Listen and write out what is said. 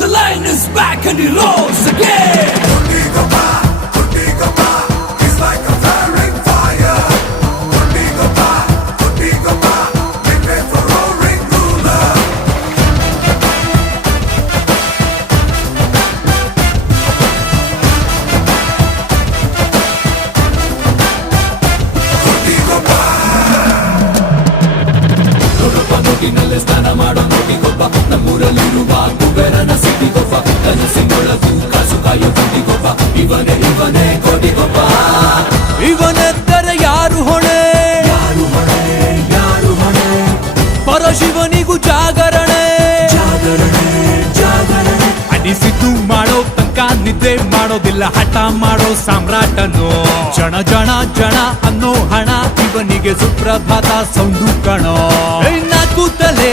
The lion is back and he roars again. He's like a flaring fire. Nickname for roaring ruler. ನೋಟಿನಲ್ಲೇ ಸ್ನಾನ ಮಾಡೋ ನೋಟಿಗೊಬ್ಬ, ನಮ್ಮೂರಲ್ಲಿರುವ ಕುಬೇರನ ಸಿಟಿಗೊಬ್ಬ, ಕನಸಿನೊಳಗೂ ಕಾಸು ಕಾಯೋ ದುಡ್ಡಿಗೊಬ್ಬ, ಇವನೇ ಕೋಟಿಗೊಬ್ಬ. ಇವನೆದ್ದರೆ ಯಾರು ಹೊಣೆ, ಪರಶಿವನಿಗೂ ಜಾಗರಣೆ. ಅನಿಸಿದ್ದು ಮಾಡೋ ತನಕ ನಿದ್ದೆ ಮಾಡೋದಿಲ್ಲ, ಹಠ ಮಾಡೋ ಸಾಮ್ರಾಟನು. ಜಣ ಅನ್ನೋ ಹಣ ಇವನಿಗೆ ಸುಪ್ರಭಾತ ಸೌಂಡು ಕಣೋ. ನಾಲ್ಕು ತಲೆ